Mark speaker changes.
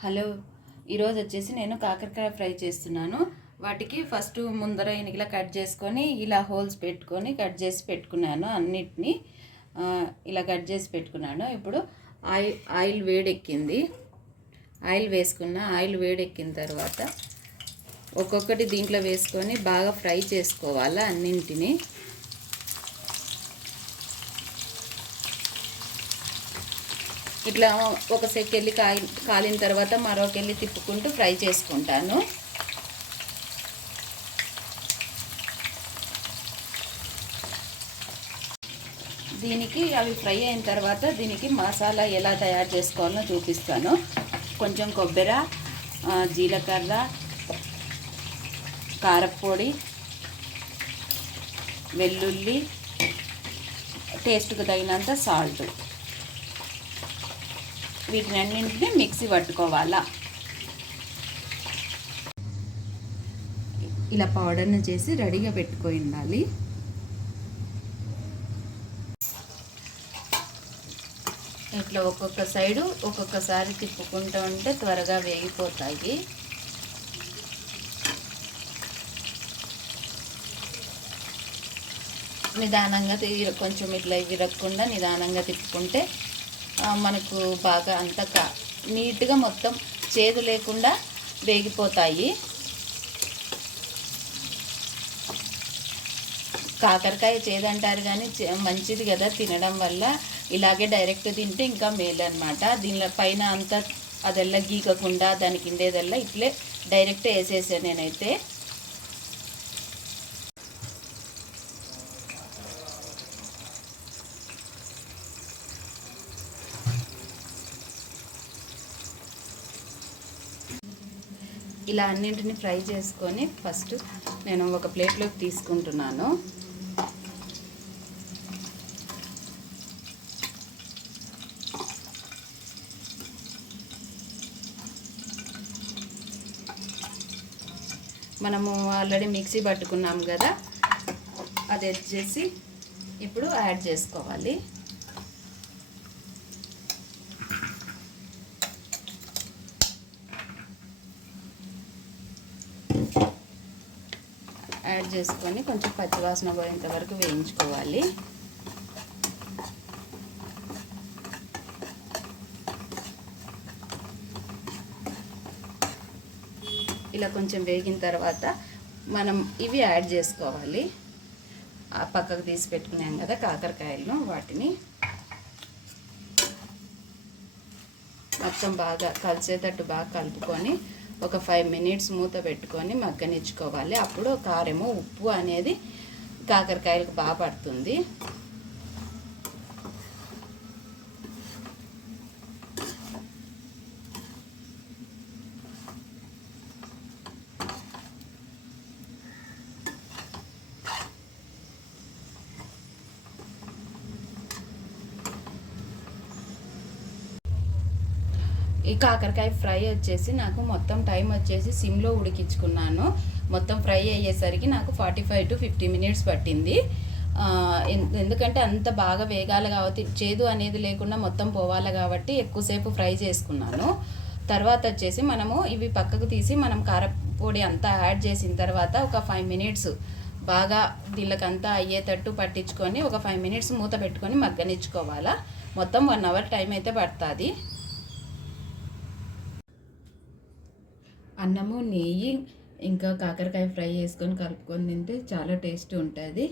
Speaker 1: Hello. ఈరోజు వచ్చేసి నేను కాకరకాయ ఫ్రై చేస్తున్నాను. వాటికి ఫస్ట్ ముందర ఇలా కట్ చేసుకొని ఇలా హోల్స్ పెట్టుకొని కట్ చేసి పెట్టుకున్నాను అన్నిటినీ. ఇలా కట్ చేసి పెట్టుకున్నాను. ఇప్పుడు ఆయిల్ ఆయిల్ వేడెక్కింది. ఆయిల్ వేసుకున్న ఆయిల్ వేడెక్కిన తర్వాత ఒక్కొక్కటి దీంట్లో వేసుకొని బాగా ఫ్రై చేసుకోవాలి అన్నింటినీ. ఇట్లా ఒక సెక్కెళ్ళి కాయి కాలిన తర్వాత మరొకెళ్ళి తిప్పుకుంటూ ఫ్రై చేసుకుంటాను. దీనికి అవి ఫ్రై అయిన తర్వాత దీనికి మసాలా ఎలా తయారు చేసుకోవాలో చూపిస్తాను. కొంచెం కొబ్బరి జీలకర్ర కారప్పొడి వెల్లుల్లి టేస్ట్కు తగినంత సాల్ట్. వీటిని అన్నింటినీ మిక్సీ పట్టుకోవాలా. ఇలా పౌడర్ని చేసి రెడీగా పెట్టుకొని ఉండాలి. ఇట్లా ఒక్కొక్క సైడు ఒక్కొక్కసారి తిప్పుకుంటూ ఉంటే త్వరగా వేగిపోతాయి. నిదానంగా కొంచెం ఇట్లా విరగకుండా నిదానంగా తిప్పుకుంటే మనకు బాగా అంత కా- నీట్గా మొత్తం చేదు లేకుండా వేగిపోతాయి. కాకరకాయ చేదంటారు కానీ చే- మంచిది కదా తినడం వల్ల. ఇలాగే డైరెక్ట్ తింటే ఇంకా మేలు అనమాట దీనిలో పైన అంతా అదెల్లా గీకకుండా దాని కిందేదల్లా ఇట్లే డైరెక్ట్ వేసేసాను నేనైతే. ఇలా అన్నింటిని ఫ్రై చేసుకొని ఫస్ట్ నేను ఒక ప్లేట్లోకి తీసుకుంటున్నాను. మనము ఆల్రెడీ మిక్సీ పట్టుకున్నాం కదా అది వచ్చేసి ఇప్పుడు యాడ్ చేసుకోవాలి. యాడ్ చేసుకొని కొంచెం పచ్చివాసన పోయేంత వరకు వేయించుకోవాలి. ఇలా కొంచెం వేగిన తర్వాత మనం ఇవి యాడ్ చేసుకోవాలి. ఆ పక్కకు తీసి పెట్టుకున్నాం కదా కాకరకాయలను వాటిని. మొత్తం బాగా కలిసేటట్టు బాగా కలుపుకొని ఒక ఫైవ్ మినిట్స్ మూత పెట్టుకొని మగ్గనిచ్చుకోవాలి. అప్పుడు కారము ఉప్పు అనేది కాకరకాయలకు బాగా పడుతుంది. ఈ కాకరకాయ ఫ్రై వచ్చేసి నాకు మొత్తం టైం వచ్చేసి సిమ్లో ఉడికించుకున్నాను. మొత్తం ఫ్రై అయ్యేసరికి నాకు forty five to fifty minutes పట్టింది. ఎందుకంటే అంత బాగా వేగాలి కాబట్టి చేదు అనేది లేకుండా మొత్తం పోవాలి కాబట్టి ఎక్కువసేపు ఫ్రై చేసుకున్నాను. తర్వాత వచ్చేసి మనము ఇవి పక్కకు తీసి మనం కారపొడి అంతా యాడ్ చేసిన తర్వాత ఒక ఫైవ్ మినిట్స్ బాగా వీళ్ళకంతా అయ్యేటట్టు పట్టించుకొని ఒక ఫైవ్ మినిట్స్ మూత పెట్టుకొని మగ్గనిచ్చుకోవాలా. మొత్తం వన్ అవర్ టైం అయితే పడుతుంది. అన్నము నెయ్యి ఇంకా కాకరకాయ ఫ్రై చేసుకొని కలుపుకొని తింటే చాలా టేస్ట్ ఉంటుంది.